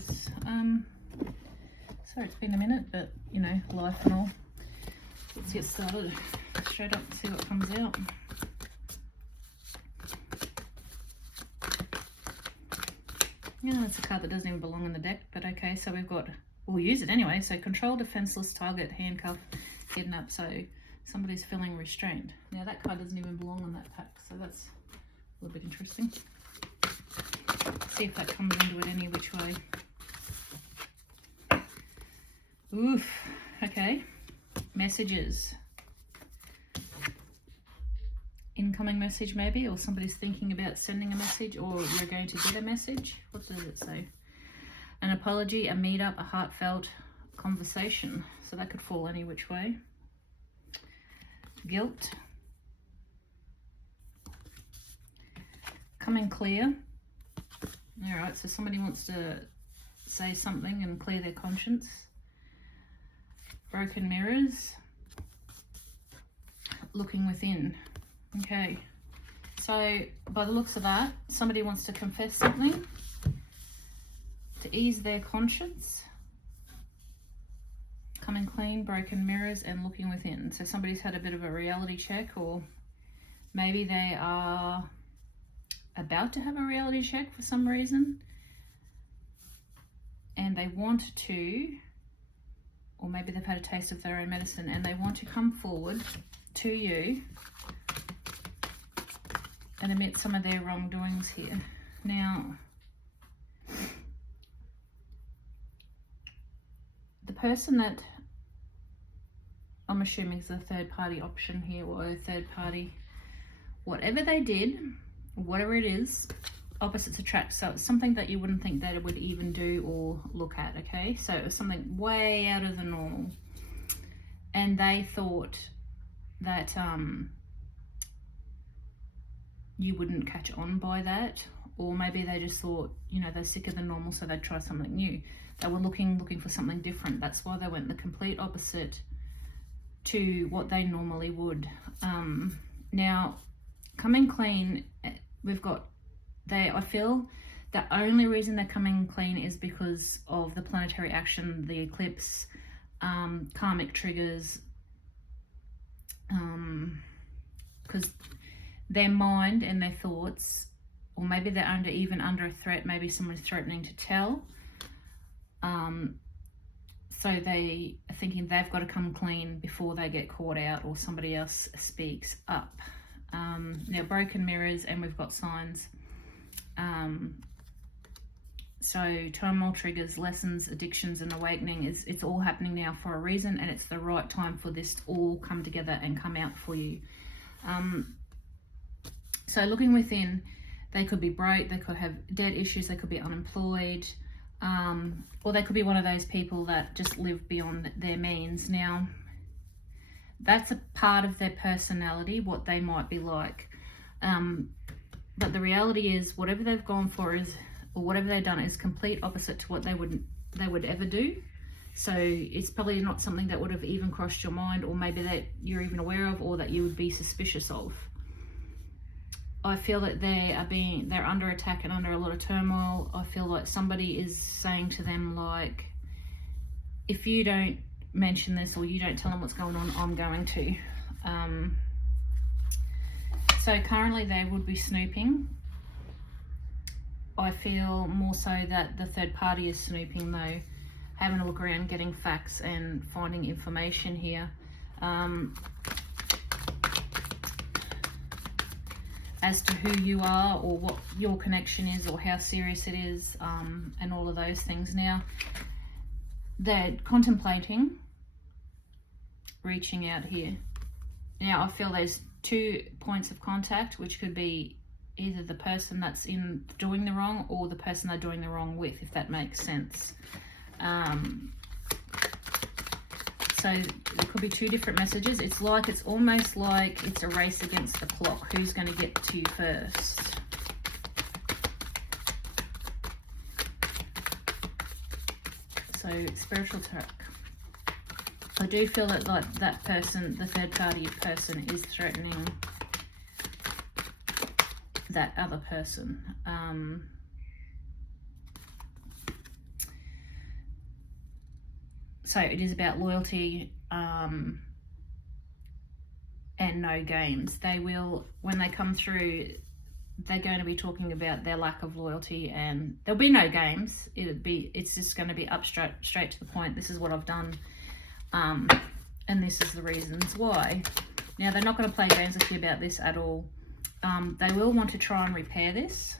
messages. Sorry it's been a minute, but you know, life and all. Let's get started straight up and see what comes out. Yeah, that's a card that doesn't even belong in the deck, but okay, so we'll use it anyway. So control, defenseless, target, handcuff, kidnap. So somebody's feeling restrained. Now that card doesn't even belong on that pack, so that's a little bit interesting. See if that comes into it any which way. Oof, okay. Messages. Incoming message maybe, or somebody's thinking about sending a message, or you're going to get a message. What does it say? An apology, a meetup, a heartfelt conversation. So that could fall any which way. Guilt. Coming clear. All right, so somebody wants to say something and clear their conscience. Broken mirrors. Looking within. Okay, so by the looks of that, somebody wants to confess something to ease their conscience. Coming clean, broken mirrors, and looking within. So somebody's had a bit of a reality check, or maybe they are about to have a reality check for some reason, and they want to, or maybe they've had a taste of their own medicine and they want to come forward to you and admit some of their wrongdoings here. Now, the person that I'm assuming is the third party option here, or a third party, whatever they did, whatever it is, opposites attract. So it's something that you wouldn't think that it would even do or look at, okay? So it was something way out of the normal. And they thought that you wouldn't catch on by that, or maybe they just thought, you know, they're sick of the normal, so they'd try something new. They were looking for something different. That's why they went the complete opposite to what they normally would. Now, coming clean, we've got, I feel the only reason they're coming clean is because of the planetary action, the eclipse, karmic triggers, because their mind and their thoughts, or maybe they're even under a threat, maybe someone's threatening to tell, so they are thinking they've got to come clean before they get caught out or somebody else speaks up. Now, broken mirrors, and we've got signs. So turmoil, triggers, lessons, addictions, and awakening, it's all happening now for a reason, and it's the right time for this to all come together and come out for you. So looking within, they could be broke, they could have debt issues, they could be unemployed, or they could be one of those people that just live beyond their means. Now, that's a part of their personality, what they might be like. But the reality is, whatever they've gone for is, or whatever they've done is complete opposite to what they would ever do. So it's probably not something that would have even crossed your mind, or maybe that you're even aware of, or that you would be suspicious of. I feel that they're under attack and under a lot of turmoil. I feel like somebody is saying to them, like, if you don't mention this or you don't tell them what's going on, I'm going to. So currently they would be snooping. I feel more so that the third party is snooping though, having a look around, getting facts and finding information here. As to who you are, or what your connection is, or how serious it is, and all of those things. Now, they're contemplating reaching out here. Now, I feel there's 2 points of contact, which could be either the person that's doing the wrong, or the person they're doing the wrong with, if that makes sense. So it could be 2 different messages. It's almost like it's a race against the clock. Who's going to get to you first? So spiritual tarot. I do feel that like that person, the third party person, is threatening that other person. So it is about loyalty and no games. They will, when they come through, they're going to be talking about their lack of loyalty, and there'll be no games. It's just going to be up straight to the point. This is what I've done, and this is the reasons why. Now, they're not going to play games with you about this at all. They will want to try and repair this,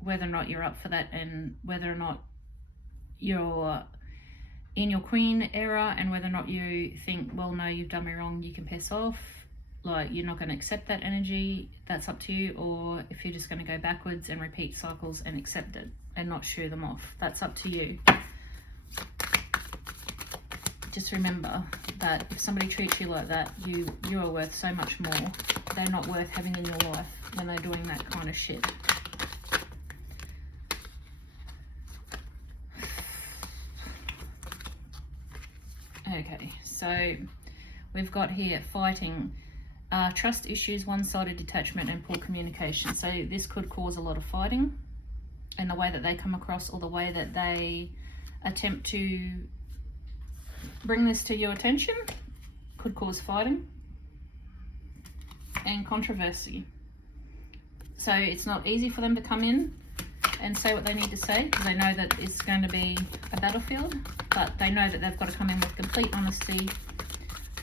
whether or not you're up for that, and whether or not you're in your queen era, and whether or not you think, well, no, you've done me wrong, you can piss off, like you're not going to accept that energy. That's up to you. Or if you're just going to go backwards and repeat cycles and accept it and not shoo them off, that's up to you. Just remember that if somebody treats you like that, you are worth so much more. They're not worth having in your life when they're doing that kind of shit. Okay, so we've got here fighting, trust issues, one-sided detachment, and poor communication. So this could cause a lot of fighting, and the way that they come across, or the way that they attempt to bring this to your attention, could cause fighting and controversy. So it's not easy for them to come in and say what they need to say, because they know that it's going to be a battlefield, but they know that they've got to come in with complete honesty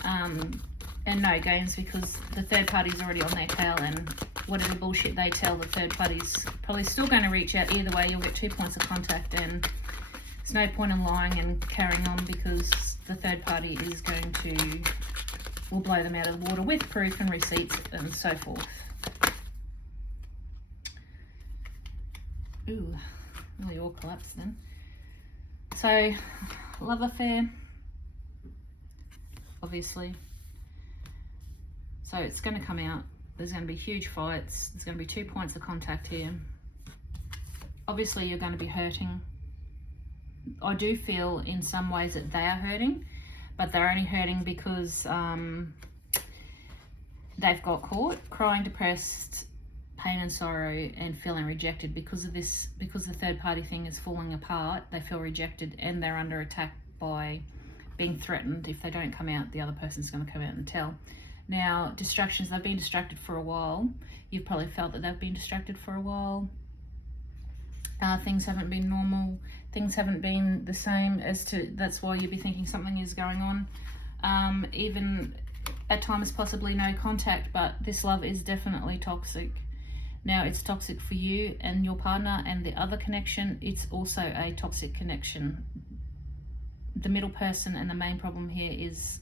and no games, because the third party's already on their tail, and whatever bullshit they tell, the third party's probably still going to reach out. Either way, you'll get 2 points of contact, and there's no point in lying and carrying on, because the third party is going to, will blow them out of the water with proof and receipts and so forth. Ooh, nearly all collapsed then. So, love affair, obviously. So it's going to come out. There's going to be huge fights. There's going to be 2 points of contact here. Obviously, you're going to be hurting. I do feel in some ways that they are hurting, but they're only hurting because they've got caught, crying, depressed, pain and sorrow, and feeling rejected because of this, because the third party thing is falling apart. They feel rejected, and they're under attack by being threatened. If they don't come out, the other person's going to come out and tell. Now, distractions, they've been distracted for a while. You've probably felt that they've been distracted for a while. Things haven't been normal. Things haven't been the same as to, that's why you'd be thinking something is going on. Even at times possibly no contact, but this love is definitely toxic. Now, it's toxic for you and your partner, and the other connection, it's also a toxic connection. The middle person, and the main problem here is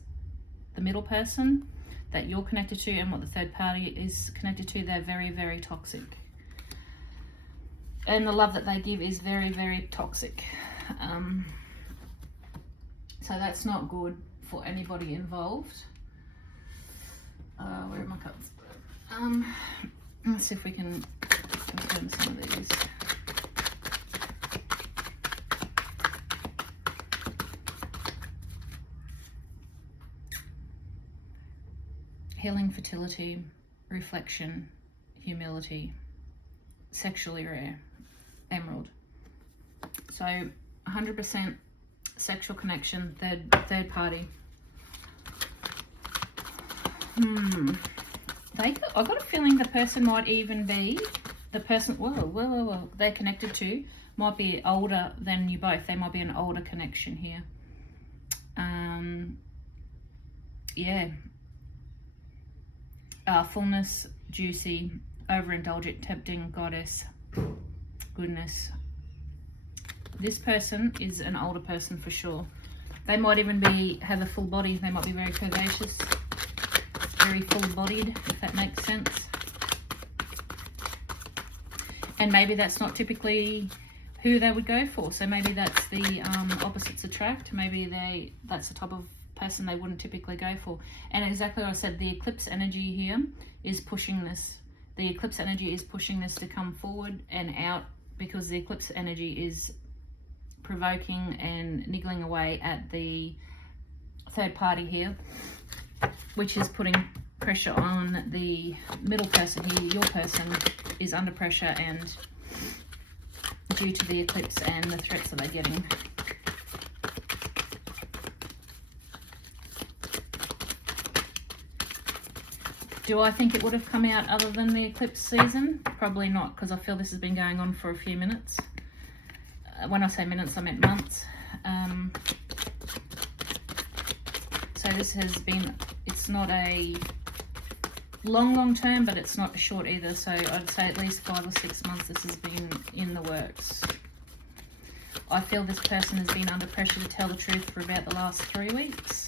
the middle person that you're connected to and what the third party is connected to. They're very, very toxic. And the love that they give is very, very toxic. So that's not good for anybody involved. Where are my cards? Let's see if we can confirm some of these. Healing, fertility, reflection, humility, sexually rare, emerald. So 100% sexual connection, third party. I've got a feeling the person might even be, the person, whoa, they're connected to, might be older than you both. They might be an older connection here. Yeah. Fullness, juicy, overindulgent, tempting, goddess, goodness. This person is an older person for sure. They might even have a full body. They might be very curvaceous, very full-bodied, if that makes sense. And maybe that's not typically who they would go for. So maybe that's the opposites attract. Maybe that's the type of person they wouldn't typically go for. And exactly what I said, the eclipse energy here is pushing this. The eclipse energy is pushing this to come forward and out, because the eclipse energy is provoking and niggling away at the third party here, which is putting pressure on the middle person here. Your person is under pressure, and due to the eclipse and the threats that they're getting. Do I think it would have come out other than the eclipse season? Probably not, because I feel this has been going on for a few minutes. When I say minutes, I meant months. So this has been, it's not a long term, but it's not short either. So I'd say at least 5 or 6 months this has been in the works. I feel this person has been under pressure to tell the truth for about the last 3 weeks.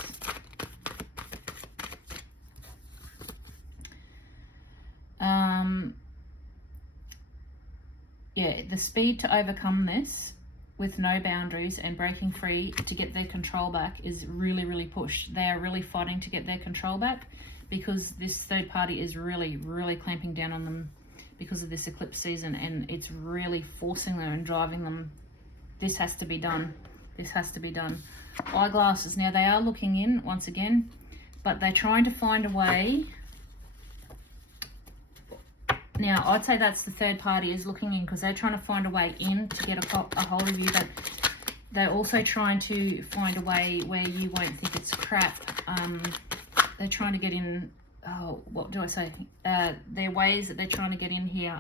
Yeah, the speed to overcome this with no boundaries and breaking free to get their control back is really pushed. They are really fighting to get their control back because this third party is really clamping down on them because of this eclipse season, and it's really forcing them and driving them. This has to be done. This has to be done. Eyeglasses. Now, they are looking in once again, but they're trying to find a way. Now, I'd say that's the third party is looking in because they're trying to find a way in to get a hold of you, but they're also trying to find a way where you won't think it's crap. They're trying to get in, oh, what do I say? There are ways that they're trying to get in here.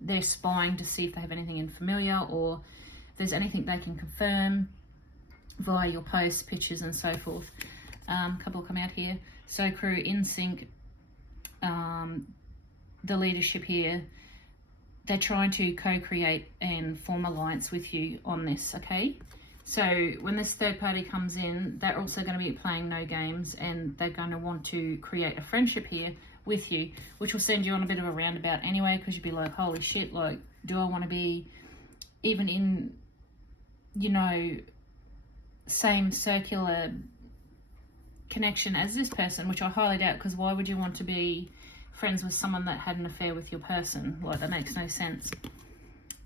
They're spying to see if they have anything in familiar or if there's anything they can confirm via your posts, pictures, and so forth. Couple come out here. So crew, in sync. The leadership here, they're trying to co-create and form alliance with you on this, okay? So when this third party comes in, they're also going to be playing no games, and they're going to want to create a friendship here with you, which will send you on a bit of a roundabout anyway, because you'd be like, holy shit, like, do I want to be even in, you know, same circular connection as this person, which I highly doubt, because why would you want to be friends with someone that had an affair with your person? Like, that makes no sense.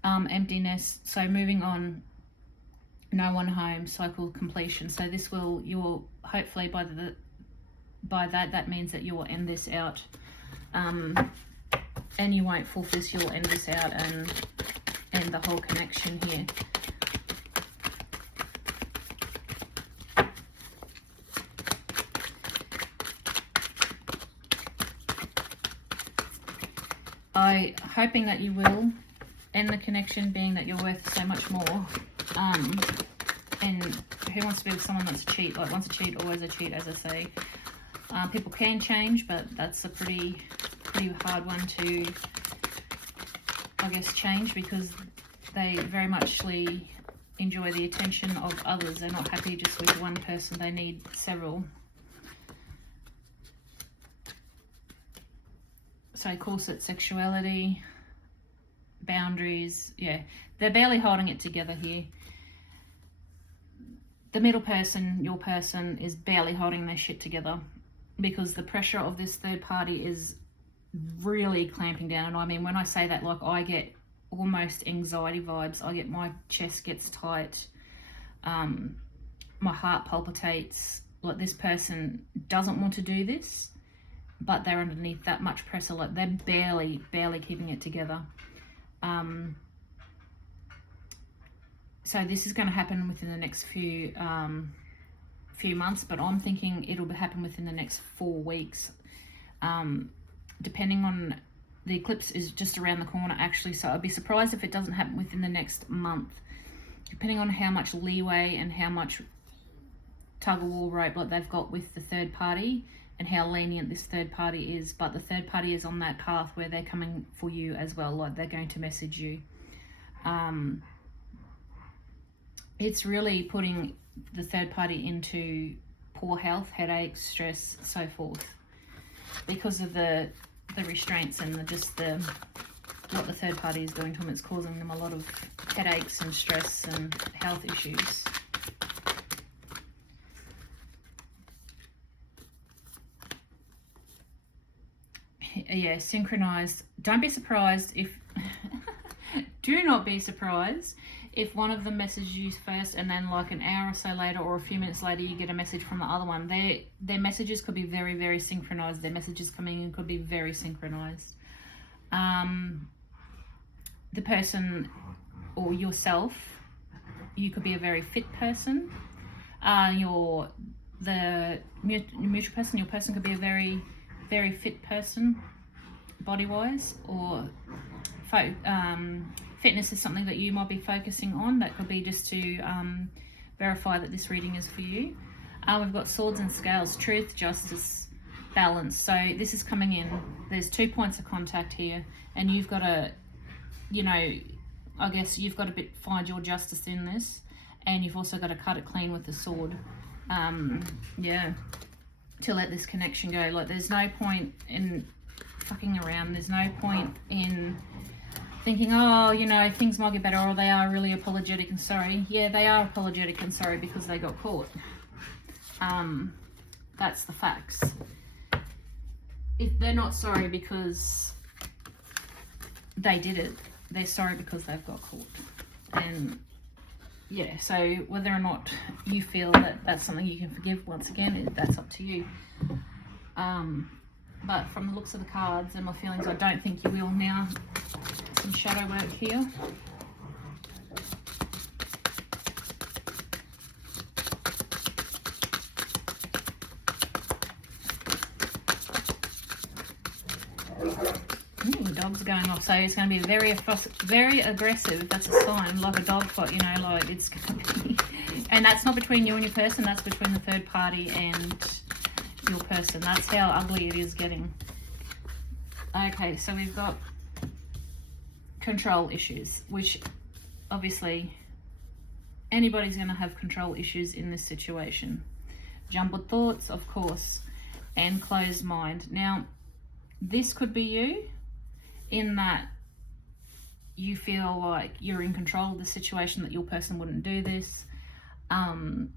Emptiness. So moving on, no one home, cycle completion. So this will, you'll hopefully by that means that you will end this out, and you won't full this, you'll end this out and end the whole connection here. Hoping that you will end the connection, being that you're worth so much more. And who wants to be with someone that's a cheat? Like, once a cheat, always a cheat, as I say. People can change, but that's a pretty hard one to, I guess, change, because they very muchly enjoy the attention of others. They're not happy just with one person. They need several. So corset, sexuality, boundaries, yeah. They're barely holding it together here. The middle person, your person, is barely holding their shit together because the pressure of this third party is really clamping down. And I mean, when I say that, like, I get almost anxiety vibes. I get, my chest gets tight. My heart palpitates. Like, this person doesn't want to do this, but they're underneath that much pressure. Like, they're barely keeping it together. So this is going to happen within the next few months, but I'm thinking it'll happen within the next 4 weeks, depending on, the eclipse is just around the corner actually, so I'd be surprised if it doesn't happen within the next month, depending on how much leeway and how much tug-of-war rope like they've got with the third party and how lenient this third party is. But the third party is on that path where they're coming for you as well, like they're going to message you. It's really putting the third party into poor health, headaches, stress, so forth, because of the restraints and what the third party is doing to them. It's causing them a lot of headaches and stress and health issues. Yeah, synchronized. Don't be surprised if do not be surprised if one of them messages you first and then like an hour or so later or a few minutes later you get a message from the other one. Their messages could be very, very synchronized. Their messages coming in could be very synchronized. The person or yourself, you could be a very fit person. The mutual person, your person could be a very very fit person body wise, or fitness is something that you might be focusing on. That could be just to verify that this reading is for you. We've got swords and scales, truth, justice, balance. So this is coming in, there's 2 points of contact here, and you've got to, you know, I guess you've got to find your justice in this, and you've also got to cut it clean with the sword. Yeah, to let this connection go. Like, there's no point in fucking around. There's no point in thinking, oh, you know, things might get better, or they are really apologetic and sorry. Yeah, they are apologetic and sorry because they got caught. That's the facts. If they're not sorry because they did it, they're sorry because they've got caught. And yeah, so whether or not you feel that that's something you can forgive, once again, that's up to you. But from the looks of the cards and my feelings, I don't think you will. Now, some shadow work here. Dog's going off, so it's going to be very aggressive. That's a sign, like a dog fight, you know, like it's going to be. And that's not between you and your person, that's between the third party and your person. That's how ugly it is getting. Okay, so we've got control issues, which obviously anybody's going to have control issues in this situation. Jumbled thoughts, of course, and closed mind. Now, this could be you, in that you feel like you're in control of the situation, that your person wouldn't do this.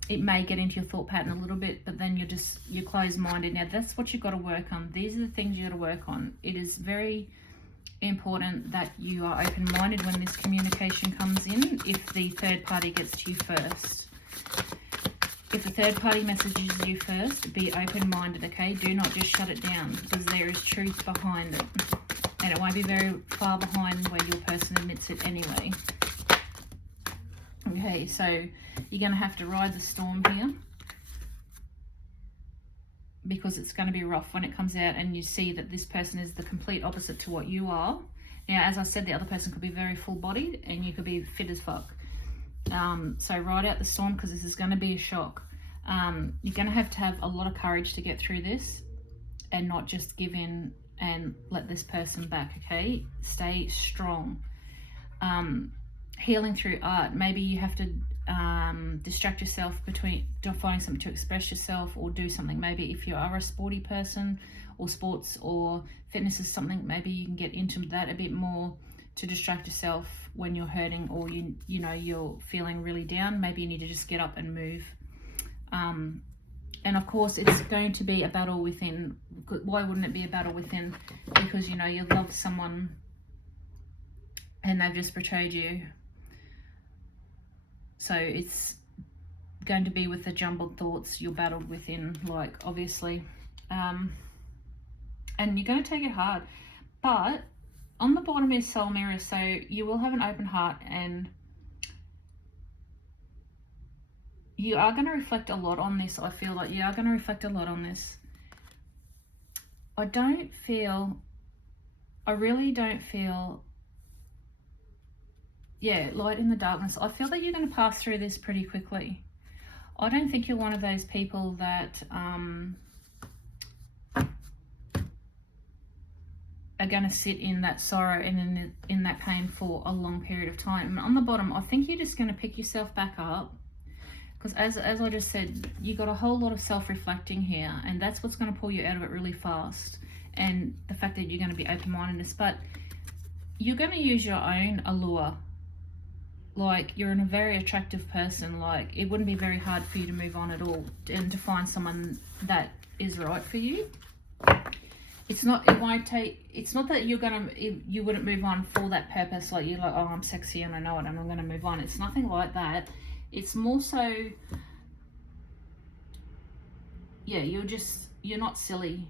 It may get into your thought pattern a little bit, but then you're closed-minded. Now, that's what you've got to work on. These are the things you've got to work on. It is very important that you are open-minded when this communication comes in. If the third party gets to you first, if the third party messages you first, be open-minded, okay? Do not just shut it down, because there is truth behind it. And it won't be very far behind where your person admits it anyway. Okay, so you're going to have to ride the storm here, because it's going to be rough when it comes out and you see that this person is the complete opposite to what you are. Now, as I said, the other person could be very full-bodied and you could be fit as fuck. So ride out the storm, because this is going to be a shock. You're going to have a lot of courage to get through this and not just give in and let this person back, okay? Stay strong. Healing through art. Maybe you have to distract yourself between finding something to express yourself, or do something. Maybe if you are a sporty person, or sports or fitness is something, maybe you can get into that a bit more to distract yourself when you're hurting, or you know you're feeling really down. Maybe you need to just get up and move. And of course, it's going to be a battle within. Why wouldn't it be a battle within? Because, you know, you love someone and they've just betrayed you. So it's going to be with the jumbled thoughts you're battled within, like, obviously. And you're going to take it hard. But on the bottom is soul mirror, so you will have an open heart, and you are going to reflect a lot on this. I feel like you are going to reflect a lot on this. I really don't feel, yeah, light in the darkness. I feel that you're going to pass through this pretty quickly. I don't think you're one of those people that are going to sit in that sorrow and in that pain for a long period of time. And on the bottom, I think you're just going to pick yourself back up. Because as I just said, you got a whole lot of self-reflecting here, and that's what's going to pull you out of it really fast. And the fact that you're going to be open-mindedness, but you're going to use your own allure. Like, you're a very attractive person. Like, it wouldn't be very hard for you to move on at all and to find someone that is right for you. It's not that you wouldn't move on for that purpose. Like, you're like, oh, I'm sexy and I know it and I'm going to move on. It's nothing like that. It's more so, yeah, you're not silly.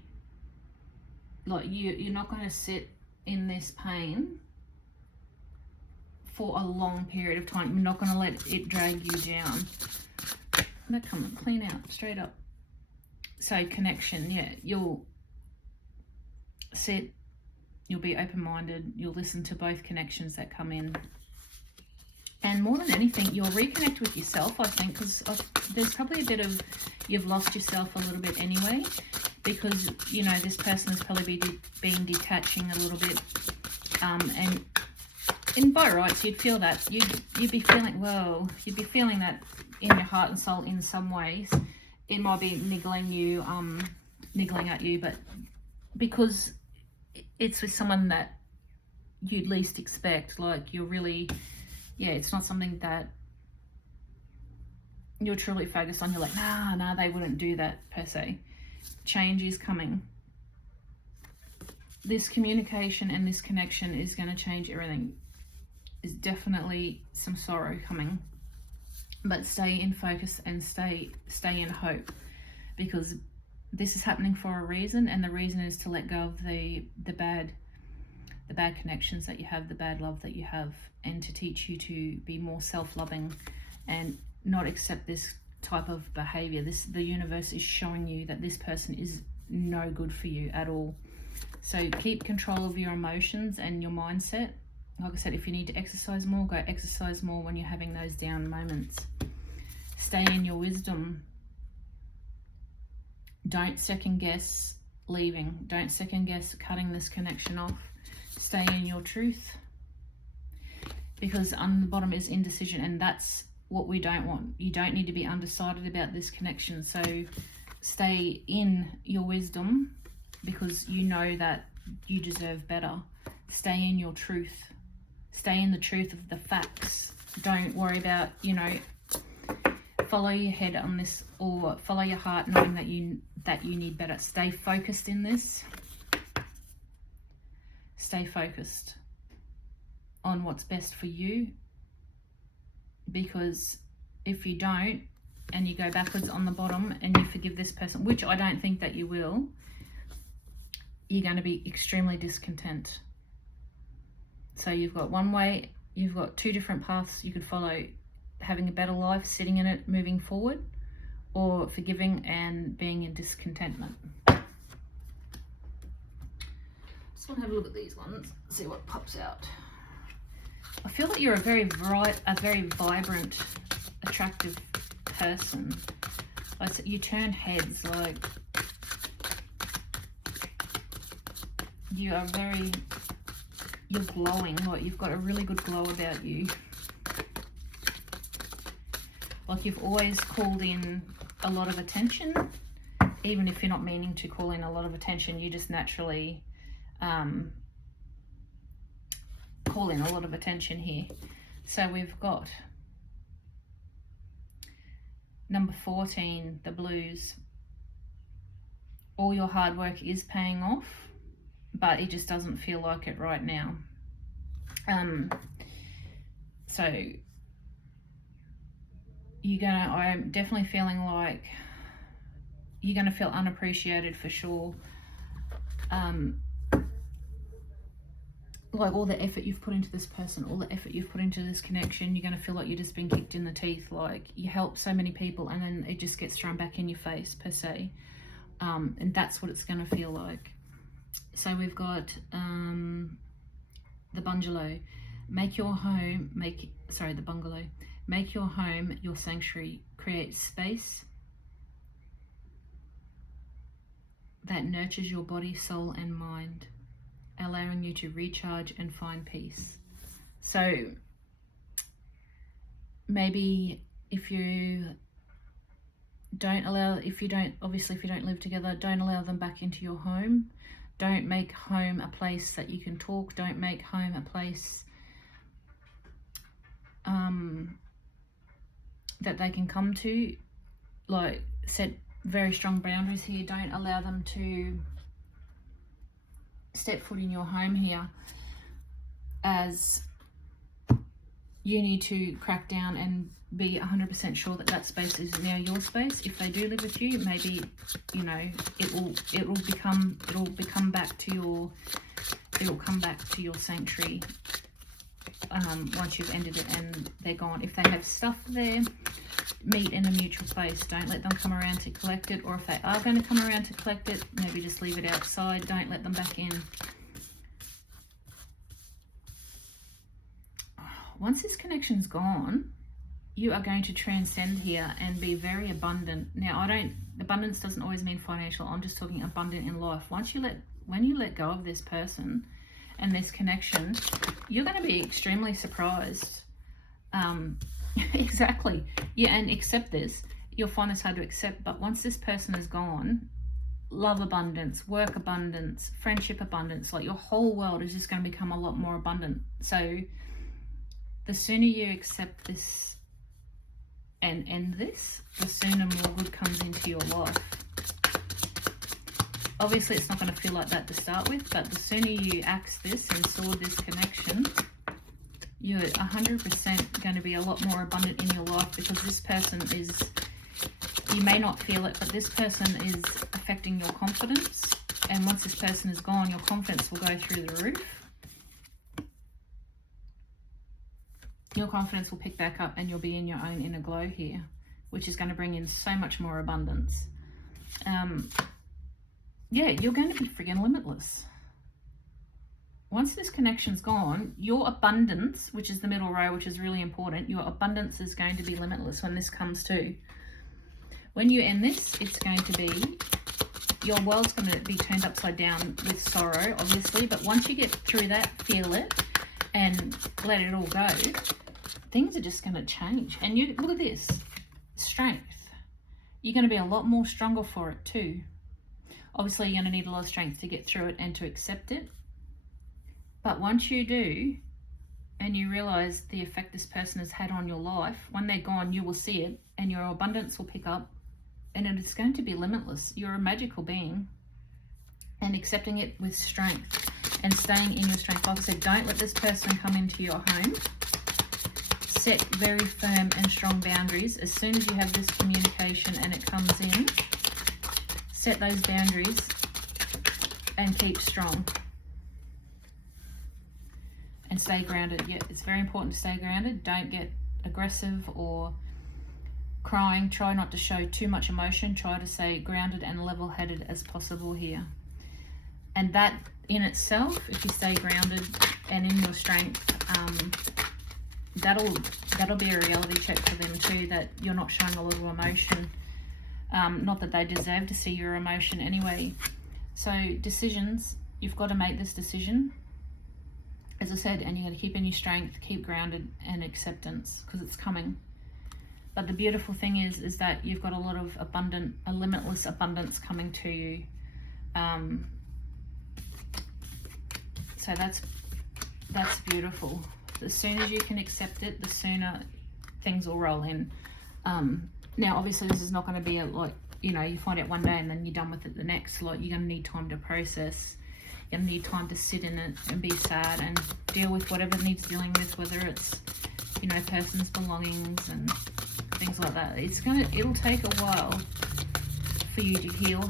Like, you're not going to sit in this pain for a long period of time. You're not going to let it drag you down. That come clean out, straight up. So connection, yeah, sit, you'll be open-minded, you'll listen to both connections that come in. And more than anything, you'll reconnect with yourself, I think, because there's probably a bit of, you've lost yourself a little bit anyway, because, you know, this person has probably been detaching a little bit, and by rights, you'd feel that, you'd be feeling, well, you'd be feeling that in your heart and soul in some ways. It might be niggling at you, but because it's with someone that you'd least expect, like you're really, yeah, it's not something that you're truly focused on. You're like, nah, they wouldn't do that per se. Change is coming. This communication and this connection is going to change everything. There's definitely some sorrow coming, but stay in focus and stay in hope, because this is happening for a reason, and the reason is to let go of the bad connections that you have, the bad love that you have, and to teach you to be more self-loving and not accept this type of behavior. The universe is showing you that this person is no good for you at all. So keep control of your emotions and your mindset. Like I said, if you need to exercise more, go exercise more when you're having those down moments. Stay in your wisdom. Don't second guess leaving. Don't second guess cutting this connection off. Stay in your truth, because on the bottom is indecision, and that's what we don't want. You don't need to be undecided about this connection. So stay in your wisdom, because you know that you deserve better. Stay in your truth. Stay in the truth of the facts. Don't worry about, you know, follow your head on this, or follow your heart, knowing that you need better. Stay focused in this. Stay focused on what's best for you, because if you don't, and you go backwards on the bottom and you forgive this person, which I don't think that you will, you're going to be extremely discontent. So you've got one way, you've got two different paths you could follow: having a better life, sitting in it, moving forward, or forgiving and being in discontentment. Just want to have a look at these ones, see what pops out. I feel that you're a very vibrant, attractive person. Like, you turn heads, like you are you're glowing, like you've got a really good glow about you. Like you've always called in a lot of attention, even if you're not meaning to call in a lot of attention, you just naturally call in a lot of attention here. So we've got number 14, the blues. All your hard work is paying off, but it just doesn't feel like it right now. So I'm definitely feeling like you're gonna feel unappreciated for sure. Like all the effort you've put into this person, all the effort you've put into this connection, you're gonna feel like you're just being kicked in the teeth. Like you help so many people and then it just gets thrown back in your face per se. And that's what it's gonna feel like. So we've got the bungalow. The bungalow. Make your home your sanctuary. Create space that nurtures your body, soul, and mind, allowing you to recharge and find peace. So maybe if you don't live together, don't allow them back into your home. Don't make home a place that you can talk. Don't make home a place that they can come to. Like, set very strong boundaries here. Don't allow them to step foot in your home here, as you need to crack down and be 100% sure that that space is now your space. If they do live with you, maybe, you know, it will come back to your sanctuary once you've ended it and they're gone. If they have stuff there, meet in a mutual place. Don't let them come around to collect it, or if they are going to come around to collect it, maybe just leave it outside. Don't let them back in. Once this connection's gone, you are going to transcend here and be very abundant. Now, abundance doesn't always mean financial. I'm just talking abundant in life. When you let go of this person and this connection, you're going to be extremely surprised. Exactly. Yeah, and accept this. You'll find this hard to accept, but once this person is gone, love abundance, work abundance, friendship abundance, like your whole world is just going to become a lot more abundant. So the sooner you accept this and end this, the sooner more good comes into your life. Obviously, it's not going to feel like that to start with, but the sooner you axe this and sword this connection, you're 100% going to be a lot more abundant in your life, because this person is, you may not feel it, but this person is affecting your confidence. And once this person is gone, your confidence will go through the roof. Your confidence will pick back up and you'll be in your own inner glow here, which is going to bring in so much more abundance. Yeah, you're going to be friggin' limitless. Once this connection's gone, your abundance, which is the middle row, which is really important, your abundance is going to be limitless when this comes to. When you end this, it's going to be, your world's going to be turned upside down with sorrow, obviously, but once you get through that, feel it, and let it all go, things are just going to change. And you look at this, strength. You're going to be a lot more stronger for it too. Obviously, you're going to need a lot of strength to get through it and to accept it. But once you do, and you realize the effect this person has had on your life, when they're gone, you will see it, and your abundance will pick up, and it is going to be limitless. You're a magical being, and accepting it with strength and staying in your strength. Like I said, don't let this person come into your home. Set very firm and strong boundaries. As soon as you have this communication and it comes in, set those boundaries and keep strong. And stay grounded. Yeah, it's very important to stay grounded. Don't get aggressive or crying. Try not to show too much emotion. Try to stay grounded and level-headed as possible here. And that in itself, if you stay grounded and in your strength, that'll be a reality check for them too, that you're not showing a lot of emotion. Not that they deserve to see your emotion anyway. So decisions, you've got to make this decision, as I said, and you got to keep in your strength, keep grounded, and acceptance, because it's coming. But the beautiful thing is that you've got a lot of a limitless abundance coming to you. So that's beautiful. As soon as you can accept it, the sooner things will roll in. Now, obviously, this is not going to be you find out one day and then you're done with it the next. Like, you're going to need time to process. You're going to need time to sit in it and be sad and deal with whatever needs dealing with, whether it's, person's belongings and things like that. It'll take a while for you to heal.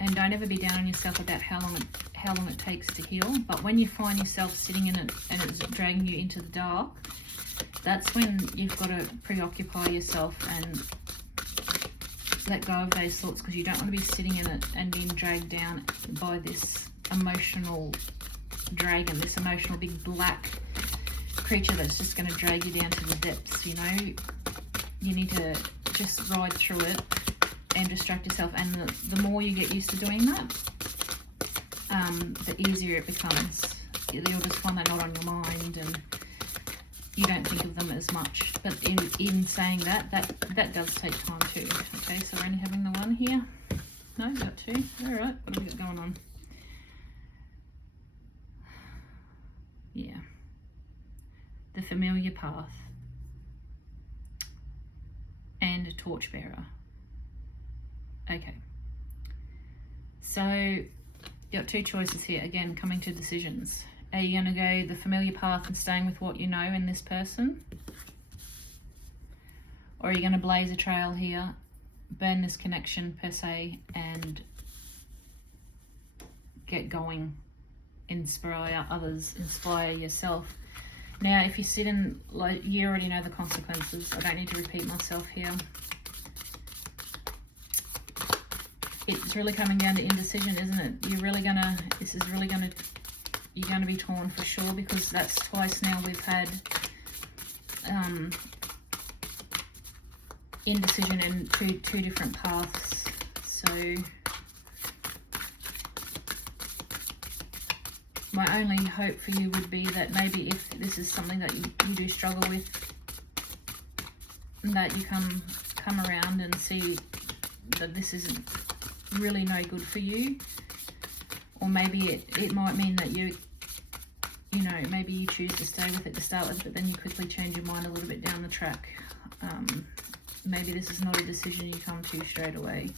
And don't ever be down on yourself about how long it takes to heal. But when you find yourself sitting in it and it's dragging you into the dark, that's when you've got to preoccupy yourself and let go of those thoughts, because you don't want to be sitting in it and being dragged down by this emotional dragon, this emotional big black creature that's just going to drag you down to the depths. You need to just ride through it and distract yourself, and the more you get used to doing that, the easier it becomes. You'll just find that not on your mind and you don't think of them as much. But in saying that does take time too. Okay, so we're only having the one here. No, we've got two. All right, what have we got going on? Yeah. The familiar path. And a torchbearer. Okay. So, you've got two choices here. Again, coming to decisions. Are you going to go the familiar path and staying with what you know in this person? Or are you going to blaze a trail here, burn this connection per se, and get going, inspire others, inspire yourself? Now, if you sit in, like, you already know the consequences. I don't need to repeat myself here. It's really coming down to indecision, isn't it? You're really gonna, this is really gonna, you're gonna be torn for sure, because that's twice now we've had indecision and two different paths. So my only hope for you would be that maybe if this is something that you do struggle with, that you come around and see that this isn't really no good for you. Or maybe it might mean that you know, maybe you choose to stay with it to start with, but then you quickly change your mind a little bit down the track. Maybe this is not a decision you come to straight away.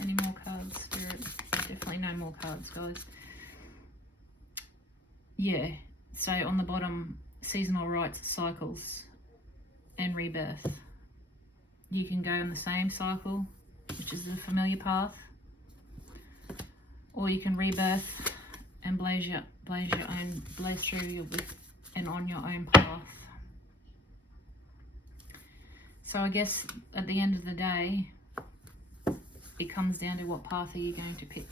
Any more cards, Spirit? Definitely no more cards, guys. Yeah, so on the bottom, seasonal rites, cycles, and rebirth. You can go in the same cycle, which is the familiar path, or you can rebirth and blaze through with and on your own path. So I guess at the end of the day, it comes down to what path are you going to pick.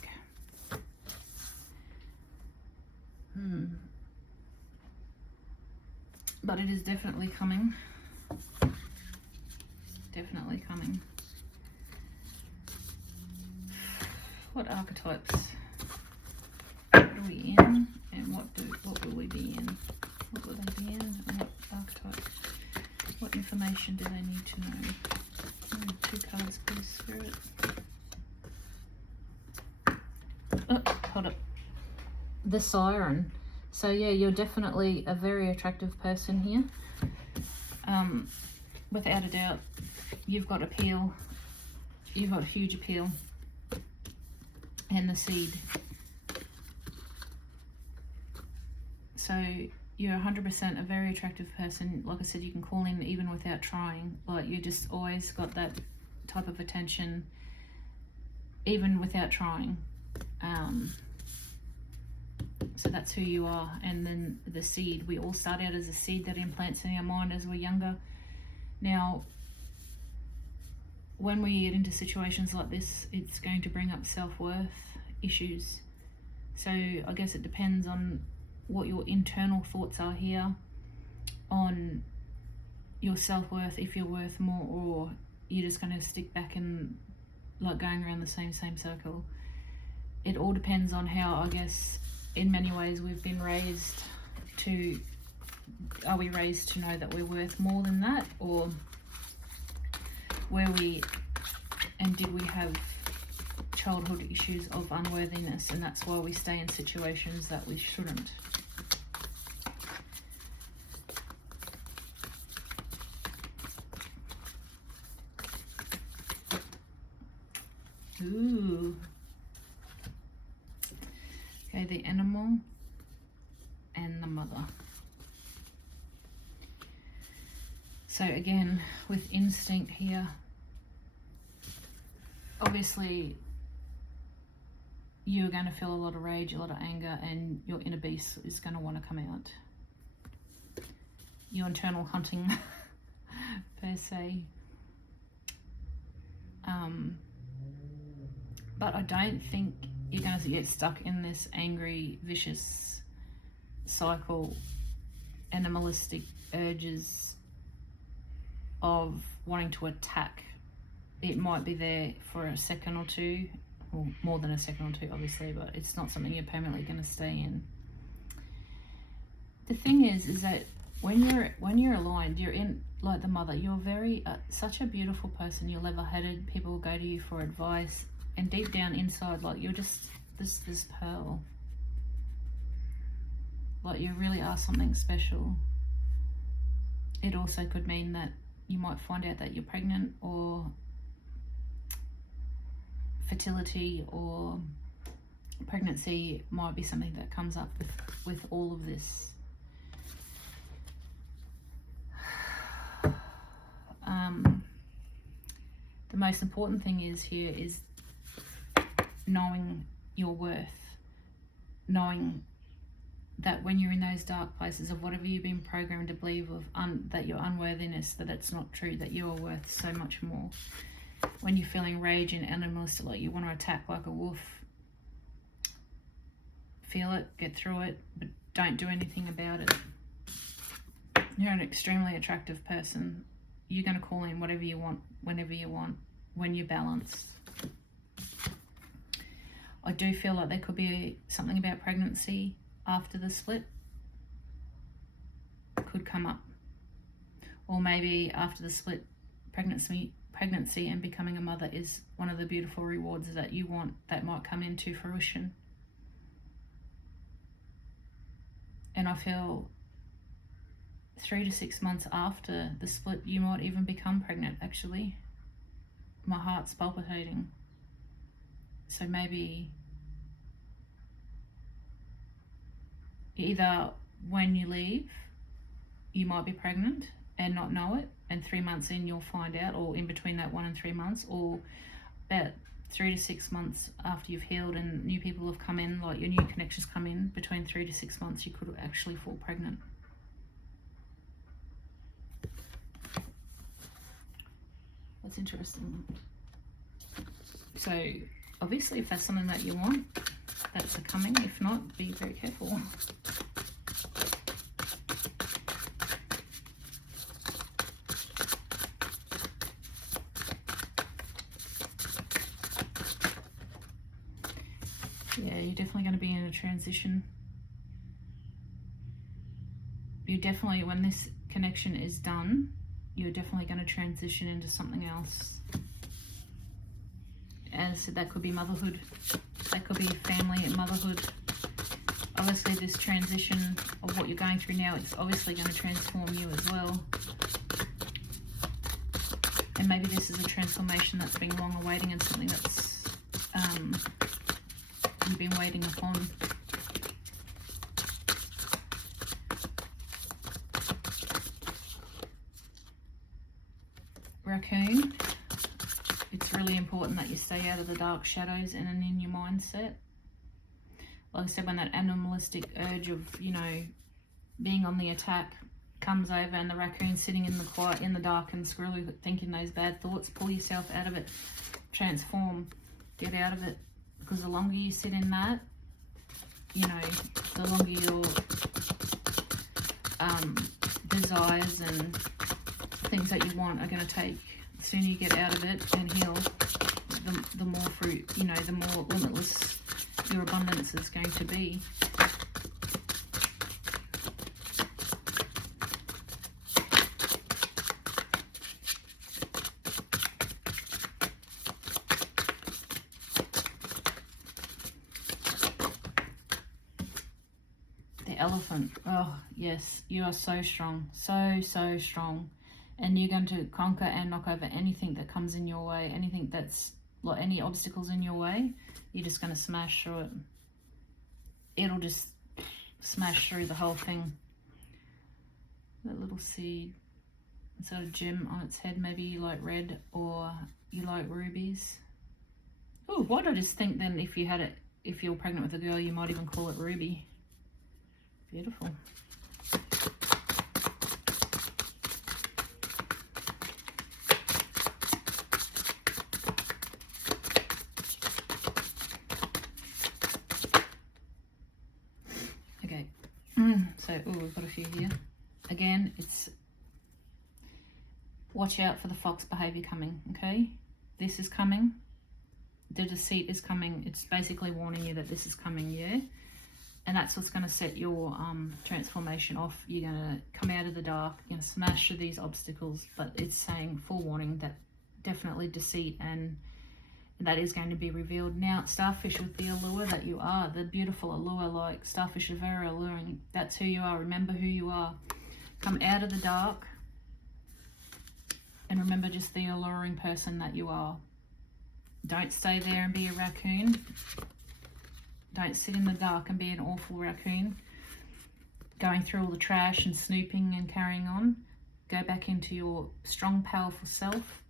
But it is definitely coming. Definitely coming. What archetypes are we in, and what will we be in? What will they be in, and what archetype? What information do they need to know? 2 cards, please, Spirit. Oh, hold up. The Siren. So yeah, you're definitely a very attractive person here. Without a doubt, you've got appeal. You've got huge appeal. And the Seed. So you're 100% a very attractive person. Like I said, you can call in even without trying. Like, you just always got that type of attention, even without trying. So that's who you are. And then the Seed. We all start out as a seed that implants in our mind as we're younger. Now, when we get into situations like this, it's going to bring up self-worth issues. So I guess it depends on what your internal thoughts are here on your self-worth, if you're worth more, or you're just going to stick back and like going around the same circle. It all depends on how, I guess, in many ways we've been raised to, are we raised to know that we're worth more than that, or were we, and did we have childhood issues of unworthiness, and that's why we stay in situations that we shouldn't. Ooh. Okay, the animal and the mother. So again, with instinct here, obviously you're going to feel a lot of rage, a lot of anger, and your inner beast is going to want to come out. Your internal hunting, per se. But I don't think you're going to get stuck in this angry, vicious cycle, animalistic urges of wanting to attack. It might be there for a second or two, or more than a second or two, obviously, but it's not something you're permanently going to stay in. The thing is that when you're aligned, you're in, like the mother, you're very such a beautiful person. You're level-headed. People will go to you for advice, and deep down inside, like, you're just this pearl. Like, you really are something special. It also could mean that you might find out that you're pregnant, or fertility or pregnancy might be something that comes up with all of this. The most important thing is here is knowing your worth, knowing that when you're in those dark places of whatever you've been programmed to believe of that your unworthiness, that it's not true, that you are worth so much more. When you're feeling rage and animalistic, like you want to attack like a wolf, feel it, get through it, but don't do anything about it. You're an extremely attractive person. You're going to call in whatever you want, whenever you want, when you're balanced. I do feel like there could be something about pregnancy after the split. Could come up. Or maybe after the split, pregnancy and becoming a mother is one of the beautiful rewards that you want that might come into fruition. And I feel 3 to 6 months after the split, you might even become pregnant, actually. My heart's palpitating. So maybe either when you leave, you might be pregnant and not know it, and 3 months in you'll find out, or in between that 1 and 3 months, or about 3 to 6 months after you've healed and new people have come in, like your new connections come in, between 3 to 6 months you could actually fall pregnant. That's interesting. So obviously if that's something that you want, that's a coming. If not, be very careful. Yeah, you're definitely going to be in a transition. You definitely, when this connection is done, you're definitely going to transition into something else. As I said, that could be motherhood. That could be family and motherhood. Obviously, this transition of what you're going through now, it's obviously going to transform you as well. And maybe this is a transformation that's been long awaiting and something that's you've been waiting upon. Raccoon, it's really important that you stay out of the dark shadows and in your mindset. Like I said, when that animalistic urge of, you know, being on the attack comes over and the raccoon's sitting in the quiet, in the dark and squirrely thinking those bad thoughts, pull yourself out of it, transform, get out of it. Because the longer you sit in that, you know, the longer your desires and things that you want are going to take. The sooner you get out of it and heal, the more fruit, you know, the more limitless your abundance is going to be. The elephant. Oh, yes, you are so strong. So strong. And you're going to conquer and knock over anything that comes in your way, anything that's, like, any obstacles in your way, you're just going to smash through it. It'll just smash through the whole thing. That little seed, it's got a gem on its head. Maybe you like red or you like rubies. Oh, why did I just think then if you had it, if you're pregnant with a girl, you might even call it Ruby. Beautiful. Okay, so we've got a few here. Again, it's watch out for the fox behavior coming, okay? This is coming. The deceit is coming. It's basically warning you that this is coming, yeah? And that's what's going to set your transformation off. You're going to come out of the dark. You're going to smash through these obstacles. But it's saying, forewarning, that definitely deceit and that is going to be revealed. Now, starfish, with the allure that you are, the beautiful allure, like starfish are very alluring. That's who you are. Remember who you are. Come out of the dark and remember just the alluring person that you are. Don't stay there and be a raccoon. Don't sit in the dark and be an awful raccoon, going through all the trash and snooping and carrying on. Go back into your strong, powerful self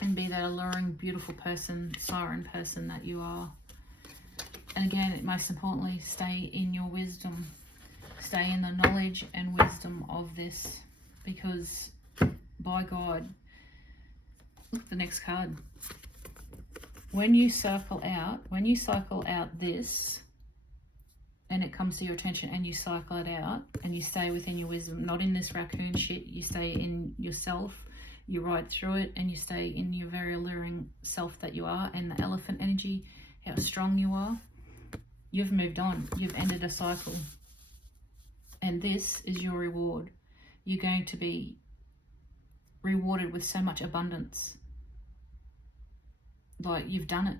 and be that alluring, beautiful person, siren person that you are. And again, most importantly, stay in your wisdom. Stay in the knowledge and wisdom of this, because by God, look, the next card. When you cycle out this, and it comes to your attention and you cycle it out and you stay within your wisdom, not in this raccoon shit, you stay in yourself, you ride through it, and you stay in your very alluring self that you are, and the elephant energy, how strong you are. You've moved on. You've ended a cycle. And this is your reward. You're going to be rewarded with so much abundance. Like, you've done it.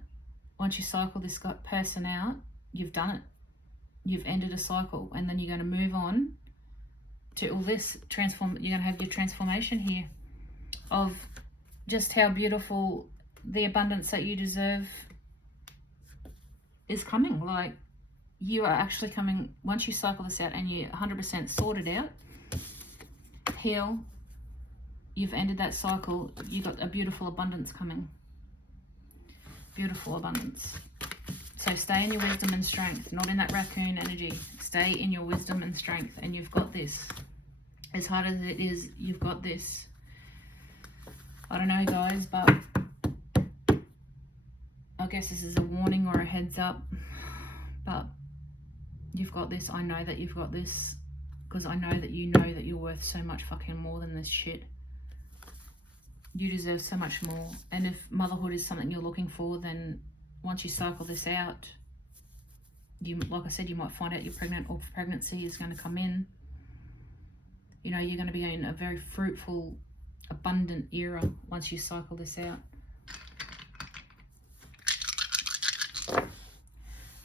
Once you cycle this person out, you've done it. You've ended a cycle, and then you're going to move on to all this transform. You're going to have your transformation here of just how beautiful the abundance that you deserve is coming. Like, you are actually coming, once you cycle this out and you're 100% sorted out, heal, you've ended that cycle, you got a beautiful abundance coming. Beautiful abundance. So stay in your wisdom and strength, not in that raccoon energy. Stay in your wisdom and strength, and you've got this. As hard as it is, you've got this. I don't know, guys, but I guess this is a warning or a heads up, but you've got this. I know that you've got this, because I know that you're worth so much fucking more than this shit. You deserve so much more. And if motherhood is something you're looking for, then once you cycle this out, like I said, you might find out you're pregnant, or pregnancy is going to come in. You know, you're going to be in a very fruitful, abundant era once you cycle this out.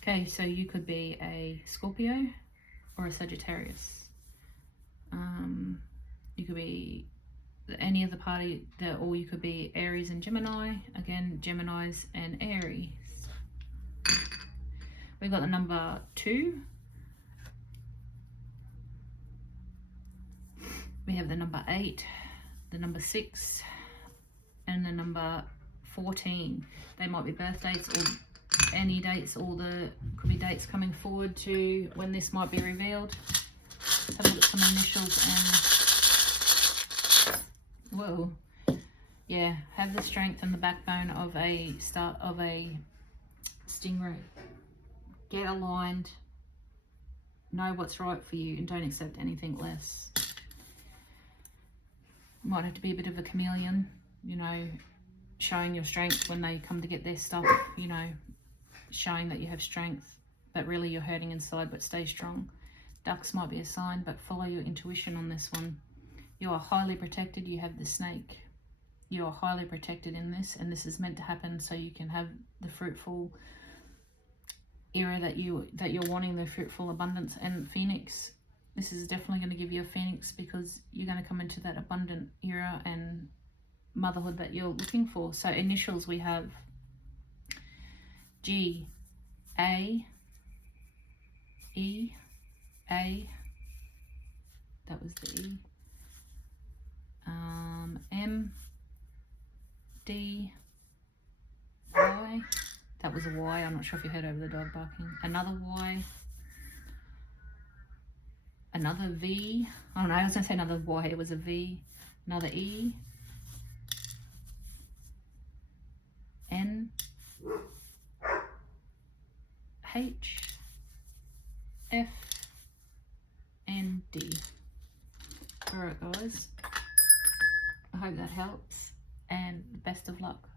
Okay, so you could be a Scorpio or a Sagittarius. You could be any of the party, or you could be Aries and Gemini. Again, Geminis and Aries. We've got the number 2. We have the number 8, the number 6, and the number 14. They might be birth dates or any dates, could be dates coming forward to when this might be revealed. Let's have a look at some initials and whoa, yeah, have the strength and the backbone of a stingray. Get aligned, know what's right for you, and don't accept anything less. Might have to be a bit of a chameleon, you know, showing your strength when they come to get their stuff, you know, showing that you have strength, but really you're hurting inside, but stay strong. Ducks might be a sign, but follow your intuition on this one. You are highly protected. You have the snake. You are highly protected in this, and this is meant to happen so you can have the fruitful era that you're wanting, the fruitful abundance. And Phoenix, this is definitely going to give you a Phoenix, because you're going to come into that abundant era and motherhood that you're looking for. So initials, we have G, A, E, A, that was the E, M, D, Y, that was a Y. I'm not sure if you heard over the dog barking. Another Y, another V. I don't know, I was going to say another Y, it was a V. Another E, N, H, F, and D. Alright, guys, I hope that helps, and best of luck.